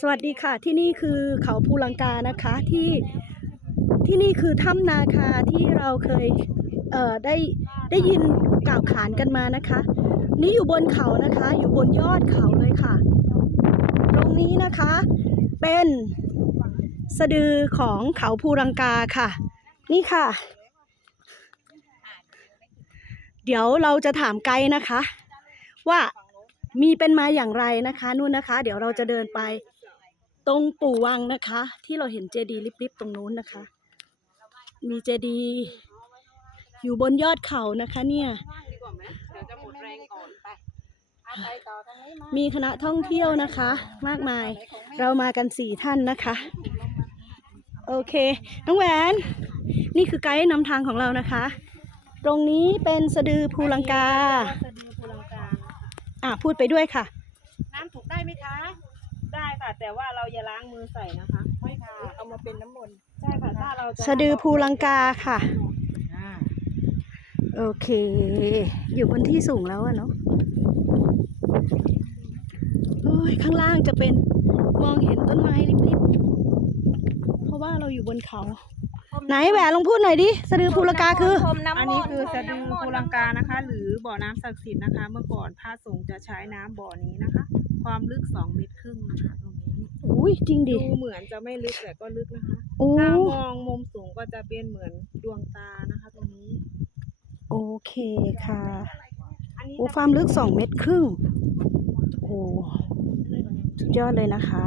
สวัสดีค่ะที่นี่คือเขาภูลังกานะคะที่ที่นี่คือถ้ำนาคาที่เราเคยเอ่อได้ได้ยินกล่าวขานกันมานะคะ นี่อยู่บนเขานะคะ อยู่บนยอดเขาเลยค่ะ ตรงนี้นะคะเป็นสะดือของเขาภูลังกาค่ะ นี่ค่ะ เดี๋ยวเราจะถามไกด์นะคะ ว่ามีเป็นมาอย่างไรนะคะนู่นนะคะ เดี๋ยวเราจะเดินไป ตรงปู่วังนะคะ ที่เราเห็นเจดีย์ลิบๆตรงนู้นนะคะ มีเจดีย์อยู่บนยอดเขานะคะเนี่ยมีคณะท่องเที่ยวนะคะ มากมายเรามากันสี่ท่านนะคะ โอเค น้องแหวน นี่คือไกด์นำทางของเรานะคะ ตรงนี้เป็นสะดือภูลังกาอภูลังกานะคะอะพูดไปด้วยค่ะ น้ำถูกได้ไหมคะ ได้ค่ะ แต่ว่าเราอย่าล้างมือใส่นะคะไม่ค่ะเอามาเป็นน้ำมนต์ใช่ค่ะถ้าเราจะสะดือภูลังกาค่ะอ่าโอเค อยู่บนที่สูงแล้วอะเนาะโอ้ยข้างล่างจะเป็นมองเห็นต้นไม้ริบๆเพราะว่าเราอยู่บนเขา ไหนแหวนลองพูดหน่อยดิสะดือภูลังกาคืออันนี้คือสะดือภูลังกานะคะ หรือบ่อน้ำศักดิ์สิทธิ์นะคะ เมื่อก่อนพระสงฆ์จะใช้น้ำบ่อนี้นะคะ ความลึกสองเมตรครึ่งนะคะตรงนี้ อุ้ยจริงดิดูเหมือนจะไม่ลึกแต่ก็ลึกนะคะโอ้ถ้ามองมุมสูงก็จะเป็นเหมือนดวงตานะคะตรงนี้ โอเคค่ะอันนี้โอ้ความลึกสองเมตรครึ่งโอ้สุดยอดเลยนะคะ